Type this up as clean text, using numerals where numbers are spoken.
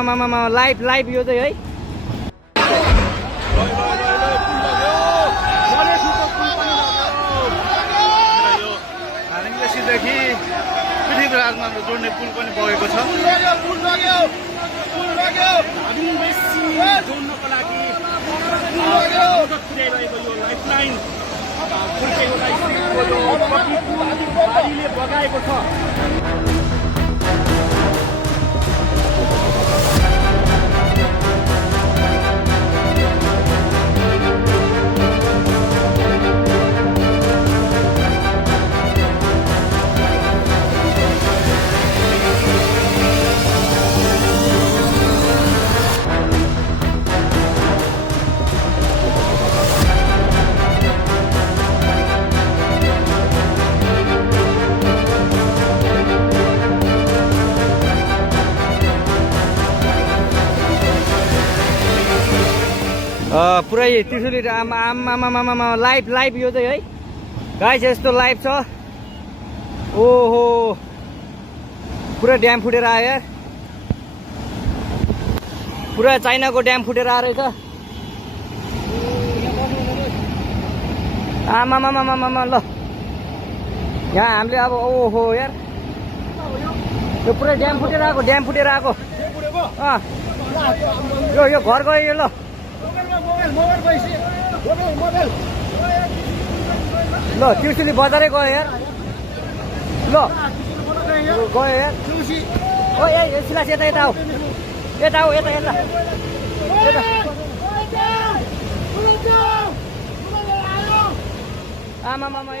आमामामामा live यो चाहिँ है देखि पृथ्वीराजमा जोड्ने पुल पनि बगेको छ। जोड्नको लागि मद्दत पुर्याइरहेको यो लाइफलाइन बाढीले बगाएको छ। पुरै त्रिशुली आमामामामा लाइभ यो चाहिँ है गाइस यस्तो लाइभ छ। ओहो पुरा ड्याम फुटेर आयो यार, पुरा चाइनाको ड्याम फुटेर आएर रहेछ। आमामामामामा ल यहाँ हामीले अब ओहो यार यो पुरै ड्याम फुटेर आएको यो घर गयो यो। ल ल त्रिशुली बजारै गयो यार। ल गयो यार। ओ ए सिलास यता आऊ यता आमामामा